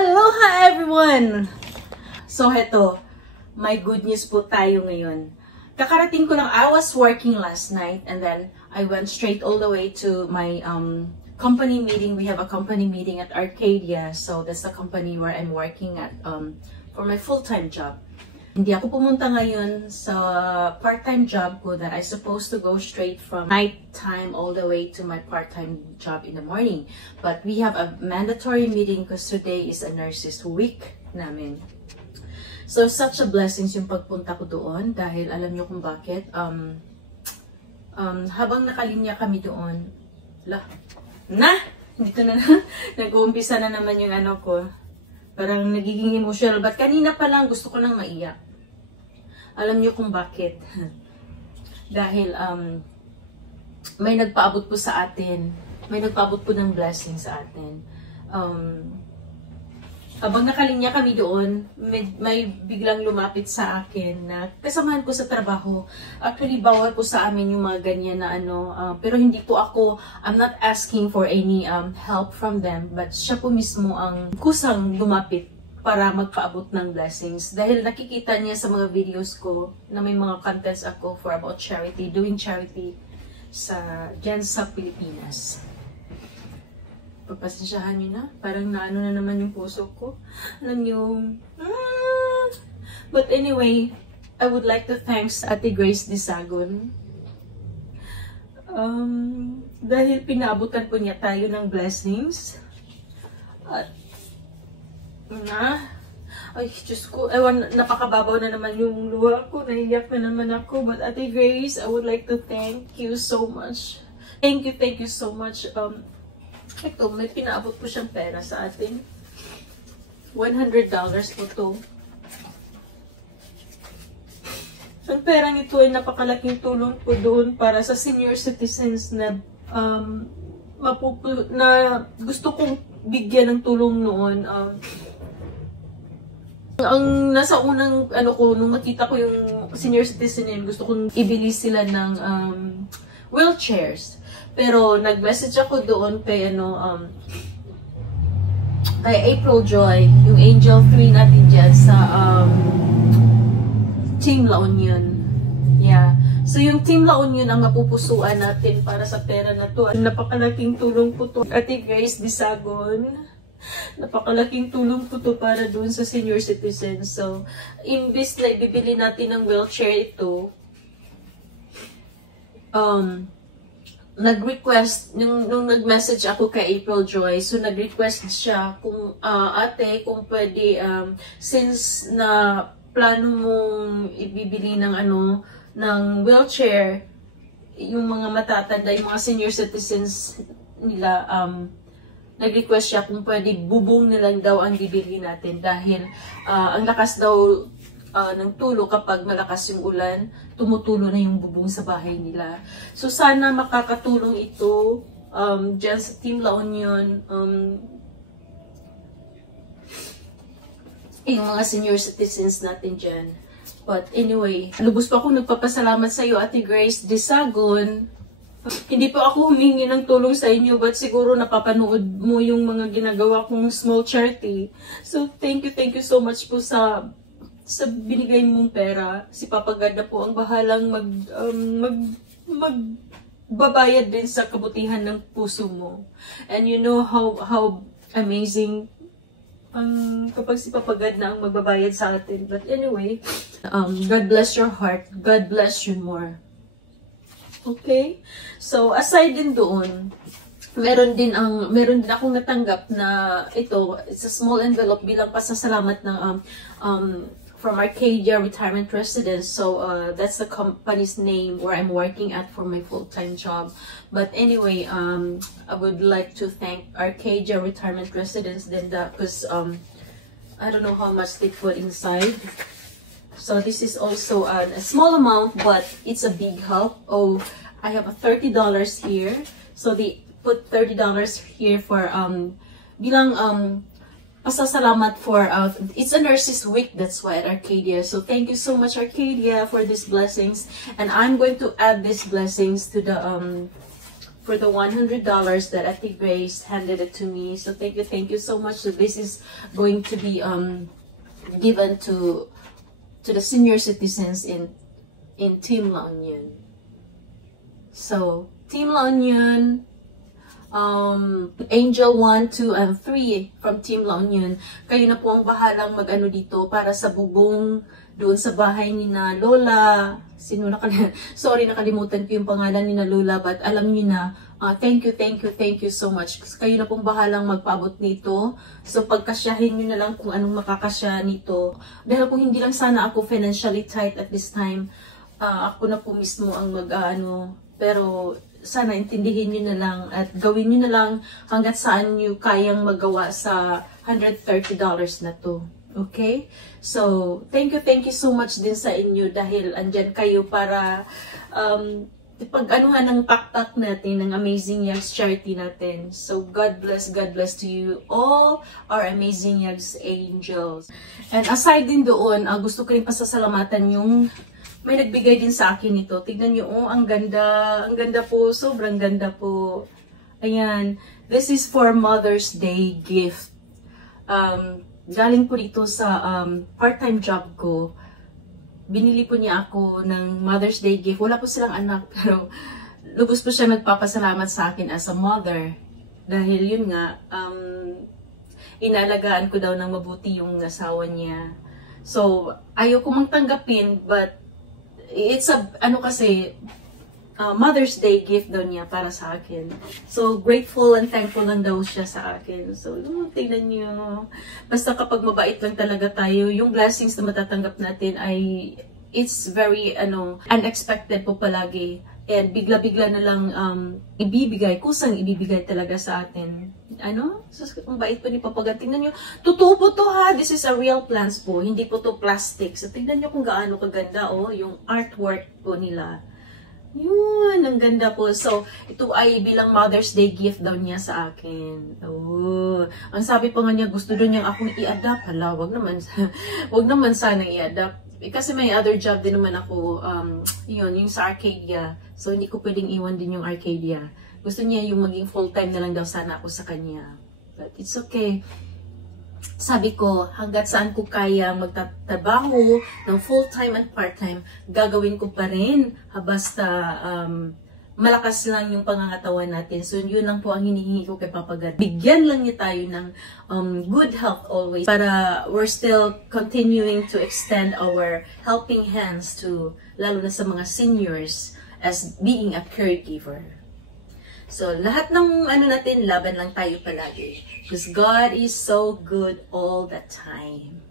Aloha everyone! So heto, may good news po tayo ngayon. Kakarating ko lang, I was working last night and then I went straight all the way to my company meeting. We have a company meeting at Arcadia. So that's the company where I'm working at for my full-time job. Hindi ako pumunta ngayon sa part-time job ko that I supposed to go straight from nighttime all the way to my part-time job in the morning. But we have a mandatory meeting because today is a nurses week namin. So such a blessings yung pagpunta ko doon dahil alam niyo kung bakit. Habang nakalinya kami doon, dito na nag-uumpisa na naman yung ano ko. Parang nagiging emotional. But kanina pa lang gusto ko nang maiyak. Alam niyo kung bakit. Dahil may nagpaabot po sa atin. May nagpaabot po ng blessing sa atin. Habang nakalinya kami doon, may biglang lumapit sa akin na kasamahan ko sa trabaho. Actually, bawal po sa amin yung mga ganyan na ano. Pero hindi po ako, I'm not asking for any help from them. But siya po mismo ang kusang lumapit para magpaabot ng blessings. Dahil nakikita niya sa mga videos ko na may mga contents ako for about charity, doing charity dyan sa Pilipinas. Pagpasensyahan niyo na. Parang naano na naman yung puso ko. Alam niyo, But anyway, I would like to thank Ate Grace Disagon. Dahil pinaabutan po niya tayo ng blessings. At, ay, Diyos ko, napakababaw na naman yung luha ko. Naiyak na naman ako. But Ate Grace, I would like to thank you so much. Thank you so much. Ito, may pinaabot po siyang pera sa atin. $100 po to. Ang perang ito ay napakalaking tulong po doon para sa senior citizens na gusto kong bigyan ng tulong noon. Ang nasa unang ko, nung makita ko yung senior citizen yun, gusto kong ibili sila ng wheelchairs. Pero nag-message ako doon kay kay April Joy, yung Angel 3 natin dyan sa Team La Union. Yeah. So yung Team La Union ang mapupusuan natin para sa pera na to. Napakalaking tulong po to. Ate Grace Disagon. Napakalaking tulong po to para doon sa senior citizens. So, imbis na ibibili natin ng wheelchair ito, nag-request, nung nag-message ako kay April Joy, so nag-request siya kung, ate, kung pwede, since na plano mong ibibili ng ng wheelchair, yung mga matatanda, yung mga senior citizens nila, nag-request siya kung pwede bubong na lang daw ang bibili natin dahil ang lakas daw ng tulo kapag malakas yung ulan, tumutulo na yung bubong sa bahay nila. So sana makakatulong ito dyan sa Team La Union, yung mga senior citizens natin dyan. But anyway, lubos po akong nagpapasalamat sa iyo, Ate Grace Disagon. Hindi po ako humingi ng tulong sa inyo, but siguro napapanood mo yung mga ginagawa kong small charity. So thank you so much po sa binigay mong pera. Si Papa God na po ang bahalang magbabayad din sa kabutihan ng puso mo. And you know how amazing kapag si Papa God na ang magbabayad sa atin. But anyway, God bless your heart. God bless you more. Okay? So, aside din doon, meron din akong natanggap na ito, it's a small envelope bilang pasasalamat ng from Arcadia Retirement Residence. So, that's the company's name where I'm working at for my full-time job. But anyway, I would like to thank Arcadia Retirement Residence then because I don't know how much they put inside. So, this is also a small amount, but it's a big help. Oh, I have a $30 here. So, they put $30 here for bilang pasasalamat for, it's a nurses week, that's why at Arcadia. So thank you so much, Arcadia, for these blessings. And I'm going to add these blessings to the, for the $100 that Ate Grace handed it to me. So thank you so much. So this is going to be given to the senior citizens in Team La Union. So Team La Union, Angel 1, 2, and 3 from Team La Union, kayo na po ang bahalang mag-ano dito para sa bubong doon sa bahay ni na Lola. Sorry, nakalimutan ko yung pangalan ni na Lola, but alam niyo na, thank you so much. Kayo na pong bahalang magpaabot nito. So pagkasyahin niyo na lang kung anong makakasya nito. Dahil kung hindi lang sana ako financially tight at this time, ako na po mismo ang pero sana intindihin nyo na lang at gawin nyo na lang hanggat saan nyo kayang magawa sa $130 na to. Okay? So, thank you so much din sa inyo dahil andyan kayo para pag-anuhan ng pakpak natin, ng Amazing Yags charity natin. So, God bless to you all, our Amazing Yags angels. And aside din doon, gusto ko rin pasasalamatan yung may nagbigay din sa akin ito. Tignan nyo, ang ganda po, sobrang ganda po. Ayan, this is for Mother's Day gift. Galing po dito sa part-time job ko. Binili po niya ako ng Mother's Day gift. Wala po silang anak, pero lubos po siya nagpapasalamat sa akin as a mother. Dahil yun nga, inalagaan ko daw ng mabuti yung asawa niya. So, ayaw ko mang tanggapin, but it's Mother's Day gift daw niya para sa akin. So, grateful and thankful lang daw siya sa akin. So, tingnan niyo. Basta kapag mabait lang talaga tayo, yung blessings na matatanggap natin ay, it's very, unexpected po palagi. And bigla-bigla na lang kusang ibibigay talaga sa atin. Ang bait pa ni Papagat. Tingnan nyo, totoo po to ha. This is a real plants po. Hindi po to plastic. So, tingnan nyo kung gaano kaganda, yung artwork po nila. Yun, ang ganda po. So, ito ay bilang Mother's Day gift daw niya sa akin. Ang sabi pa nga niya, gusto doon niyang akong i-adapt. Hala, wag naman sana i-adapt. Kasi may other job din naman ako, yung sa Arcadia. So, hindi ko pwedeng iwan din yung Arcadia. Gusto niya yung maging full-time na lang daw sana ako sa kanya. But it's okay. Sabi ko, hanggat saan ko kaya magtatrabaho ng full-time and part-time, gagawin ko pa rin. Basta malakas lang yung pangangatawan natin. So, yun lang po ang hinihingi ko kay Papa God. Bigyan lang niya tayo ng good health always para we're still continuing to extend our helping hands to, lalo na sa mga seniors, as being a caregiver. So, lahat ng natin, laban lang tayo palagi. Because God is so good all the time.